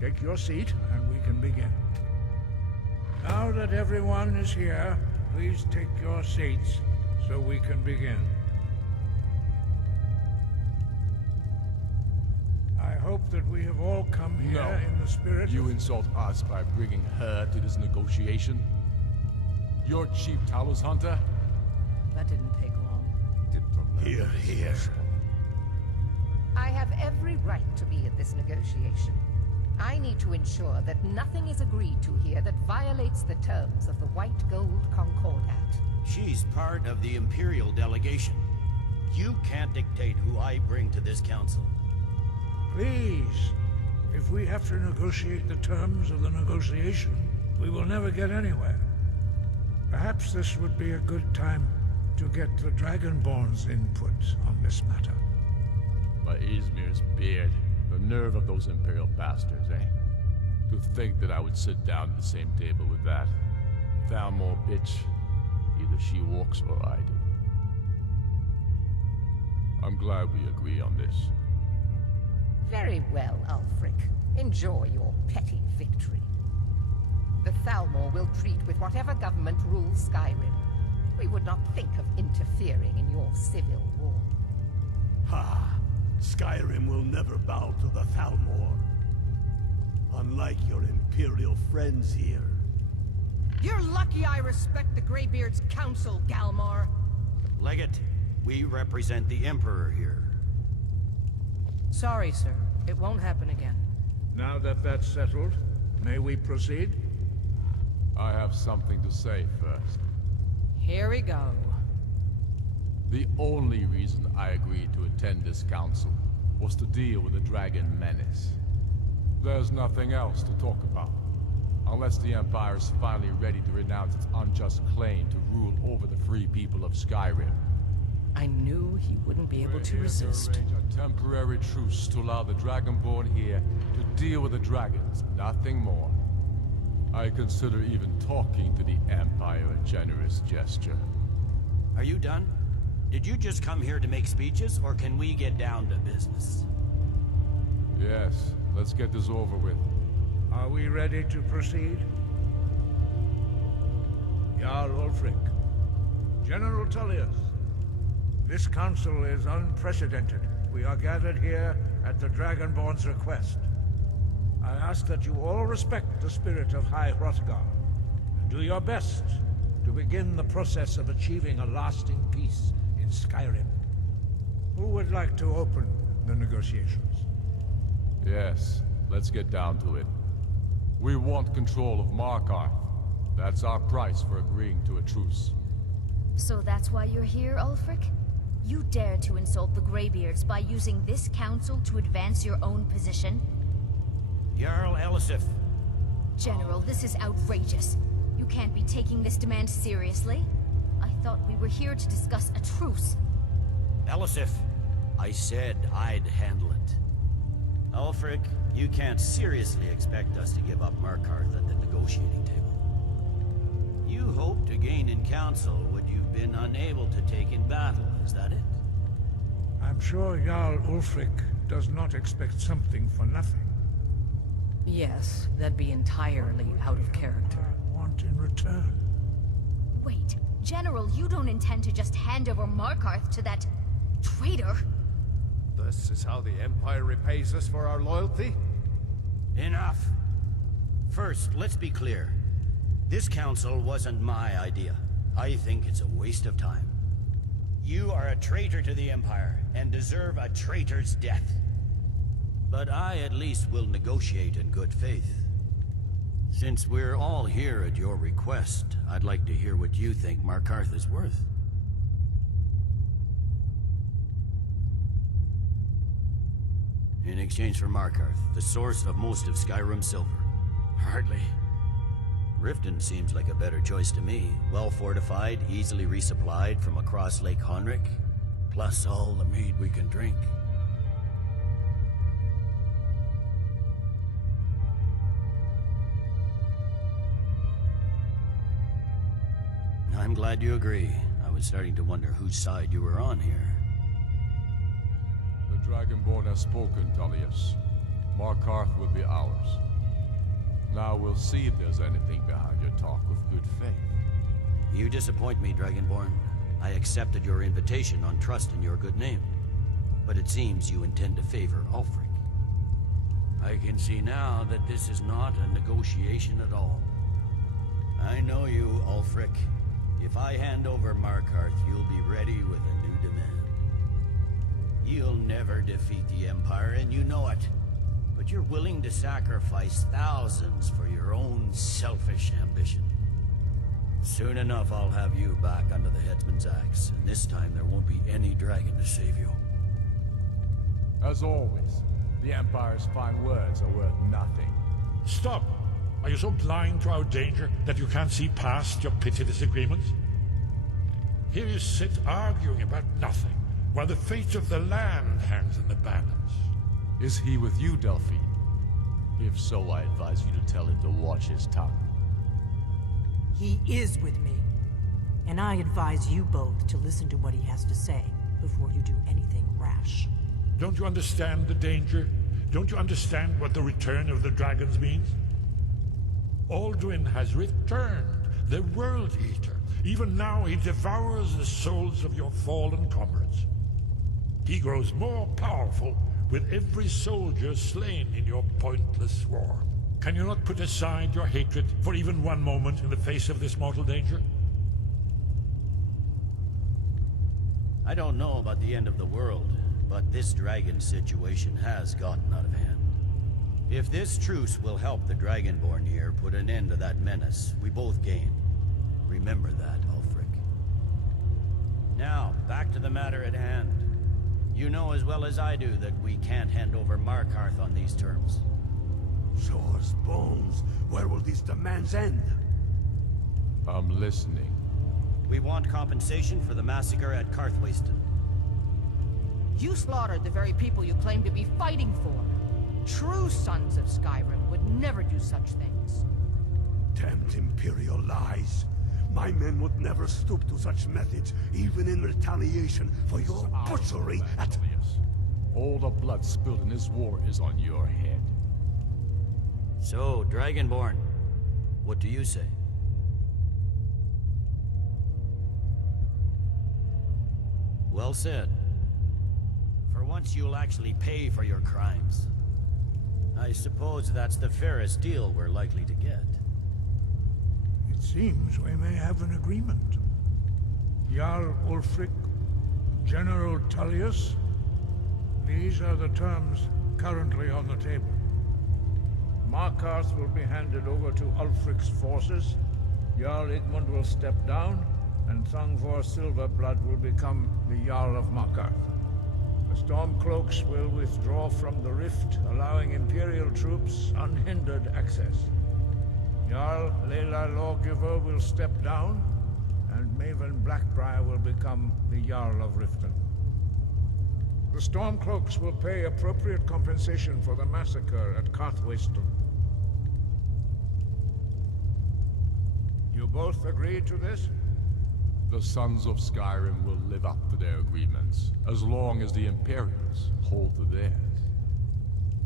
Take your seat, and we can begin. Now that everyone is here, please take your seats so we can begin. I hope that we have all come here in the spirit You of... insult us by bringing her to this negotiation? You're cheap Talos hunter? That didn't take long. Here, here. I have every right to be at this negotiation. I need to ensure that nothing is agreed to here that violates the terms of the White Gold Concordat. She's part of the Imperial delegation. You can't dictate who I bring to this council. Please, if we have to negotiate the terms of the negotiation, we will never get anywhere. Perhaps this would be a good time to get the Dragonborn's input on this matter. By Izmir's beard, the nerve of those Imperial bastards, eh? To think that I would sit down at the same table with that. Thalmor bitch. Either she walks or I do. I'm glad we agree on this. Very well, Ulfric. Enjoy your petty victory. The Thalmor will treat with whatever government rules Skyrim. We would not think of interfering in your civil war. Ha! Skyrim will never bow to the Thalmor. Unlike your Imperial friends here. You're lucky I respect the Greybeard's council, Galmar. Legate, we represent the Emperor here. Sorry, sir. It won't happen again. Now that that's settled, may we proceed? I have something to say first. Here we go. The only reason I agreed to attend this council was to deal with the Dragon Menace. There's nothing else to talk about. Unless the Empire is finally ready to renounce its unjust claim to rule over the free people of Skyrim. I knew he wouldn't be able to resist. We're here to arrange a temporary truce to allow the Dragonborn here to deal with the dragons, nothing more. I consider even talking to the Empire a generous gesture. Are you done? Did you just come here to make speeches, or can we get down to business? Yes, let's get this over with. Are we ready to proceed? Jarl Ulfric, General Tullius, this council is unprecedented. We are gathered here at the Dragonborn's request. I ask that you all respect the spirit of High Hrothgar, and do your best to begin the process of achieving a lasting peace in Skyrim. Who would like to open the negotiations? Yes, let's get down to it. We want control of Markarth. That's our price for agreeing to a truce. So that's why you're here, Ulfric? You dare to insult the Greybeards by using this council to advance your own position? Jarl Elisif. General, this is outrageous. You can't be taking this demand seriously. I thought we were here to discuss a truce. Elisif, I said I'd handle it. Ulfric, you can't seriously expect us to give up Markarth at the negotiating table. You hoped to gain in council what you've been unable to take in battle, is that it? I'm sure Jarl Ulfric does not expect something for nothing. Yes, that'd be entirely out of character. Want in return? Wait, General, you don't intend to just hand over Markarth to that traitor? This is how the Empire repays us for our loyalty? Enough! First, let's be clear. This council wasn't my idea. I think it's a waste of time. You are a traitor to the Empire, and deserve a traitor's death. But I at least will negotiate in good faith. Since we're all here at your request, I'd like to hear what you think Markarth is worth. In exchange for Markarth, the source of most of Skyrim's silver. Hardly. Riften seems like a better choice to me. Well fortified, easily resupplied from across Lake Honric, plus all the mead we can drink. I'm glad you agree. I was starting to wonder whose side you were on here. The Dragonborn has spoken, Tullius. Markarth will be ours. Now we'll see if there's anything behind your talk of good faith. You disappoint me, Dragonborn. I accepted your invitation on trust in your good name. But it seems you intend to favor Ulfric. I can see now that this is not a negotiation at all. I know you, Ulfric. If I hand over Markarth, you'll be ready with a new demand. You'll never defeat the Empire, and you know it. But you're willing to sacrifice thousands for your own selfish ambition. Soon enough, I'll have you back under the headsman's axe, and this time there won't be any dragon to save you. As always, the Empire's fine words are worth nothing. Stop! Are you so blind to our danger that you can't see past your petty disagreements? Here you sit arguing about nothing, while the fate of the land hangs in the balance. Is he with you, Delphine? If so, I advise you to tell him to watch his tongue. He is with me. And I advise you both to listen to what he has to say before you do anything rash. Don't you understand the danger? Don't you understand what the return of the dragons means? Alduin has returned, the World Eater. Even now he devours the souls of your fallen comrades. He grows more powerful with every soldier slain in your pointless war. Can you not put aside your hatred for even one moment in the face of this mortal danger? I don't know about the end of the world, but this dragon situation has gotten out of hand. If this truce will help the Dragonborn here put an end to that menace, we both gain. Remember that, Ulfric. Now, back to the matter at hand. You know as well as I do that we can't hand over Markarth on these terms. Shores, bones, where will these demands end? I'm listening. We want compensation for the massacre at Karthwasten. You slaughtered the very people you claim to be fighting for. True sons of Skyrim would never do such things. Damned Imperial lies. My men would never stoop to such methods, even in retaliation for your butchery at... All the blood spilled in this war is on your head. So, Dragonborn, what do you say? Well said. For once you'll actually pay for your crimes. I suppose that's the fairest deal we're likely to get. It seems we may have an agreement. Jarl Ulfric, General Tullius, these are the terms currently on the table. Markarth will be handed over to Ulfric's forces, Jarl Igmund will step down, and Thangvor Silverblood will become the Jarl of Markarth. The Stormcloaks will withdraw from the rift, allowing Imperial troops unhindered access. Jarl Leila Lawgiver will step down, and Maven Blackbriar will become the Jarl of Riften. The Stormcloaks will pay appropriate compensation for the massacre at Karthwasten. You both agree to this? The Sons of Skyrim will live up to their agreements, as long as the Imperials hold to theirs.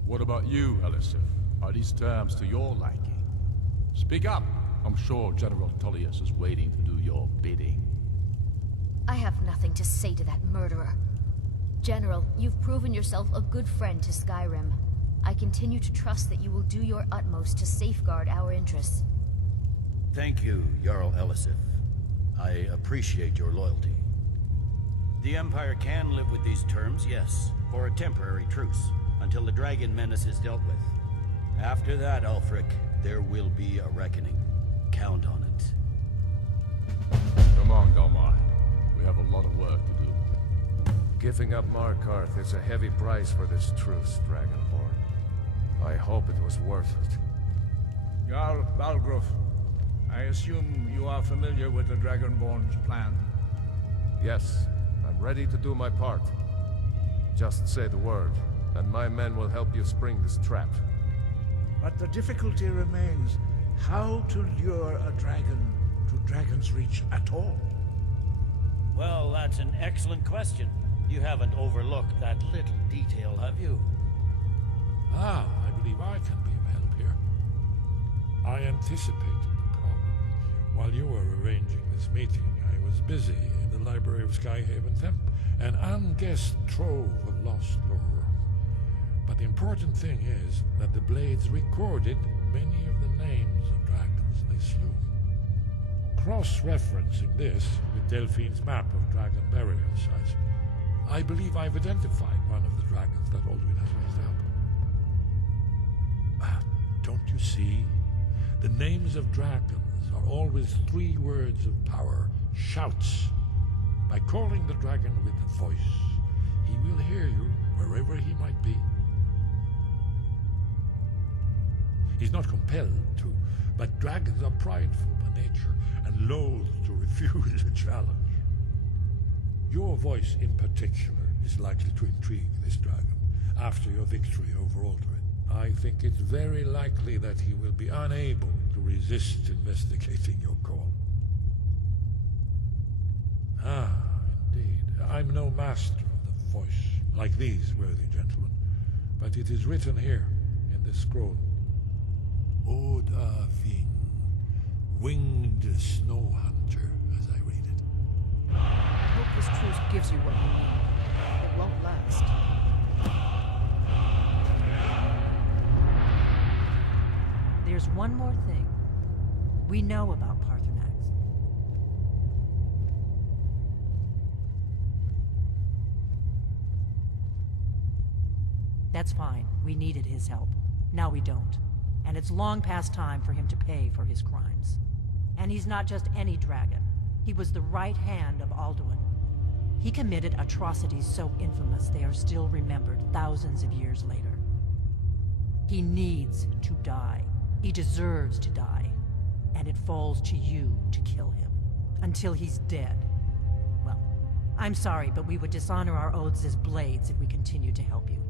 What about you, Elisif? Are these terms to your liking? Speak up! I'm sure General Tullius is waiting to do your bidding. I have nothing to say to that murderer. General, you've proven yourself a good friend to Skyrim. I continue to trust that you will do your utmost to safeguard our interests. Thank you, Jarl Elisif. I appreciate your loyalty. The Empire can live with these terms, yes, for a temporary truce, until the dragon menace is dealt with. After that, Ulfric, there will be a reckoning. Count on it. Come on, Galmar. We have a lot of work to do. Giving up Markarth is a heavy price for this truce, Dragonborn. I hope it was worth it. Jarl Balgruuf, I assume you are familiar with the Dragonborn's plan? Yes, I'm ready to do my part. Just say the word, and my men will help you spring this trap. But the difficulty remains how to lure a dragon to Dragon's Reach at all. Well, that's an excellent question. You haven't overlooked that little detail, have you? Ah, believe I can be of help here. I anticipated the problem. While you were arranging this meeting, I was busy in the library of Skyhaven Temp, an unguessed trove of lost lore. But the important thing is that the Blades recorded many of the names of dragons they slew. Cross-referencing this with Delphine's map of dragon burial sites, I believe I've identified one of the dragons that Alduin has raised up. Don't you see? The names of dragons are always 3 words of power, shouts. By calling the dragon with a voice, he will hear you wherever he might be. He's not compelled to, but dragons are prideful by nature and loath to refuse a challenge. Your voice in particular is likely to intrigue this dragon after your victory over Alduin. I think it's very likely that he will be unable to resist investigating your call. Ah, indeed. I'm no master of the voice, like these worthy gentlemen, but it is written here in this scroll. Oda Ving, winged snow hunter, as I read it. I hope this truce gives you what you need. It won't last. There's one more thing. We know about Paarthurnax. That's fine. We needed his help. Now we don't. And it's long past time for him to pay for his crimes. And he's not just any dragon. He was the right hand of Alduin. He committed atrocities so infamous they are still remembered thousands of years later. He needs to die. He deserves to die. And it falls to you to kill him. Until he's dead. Well, I'm sorry, but we would dishonor our oaths as Blades if we continue to help you.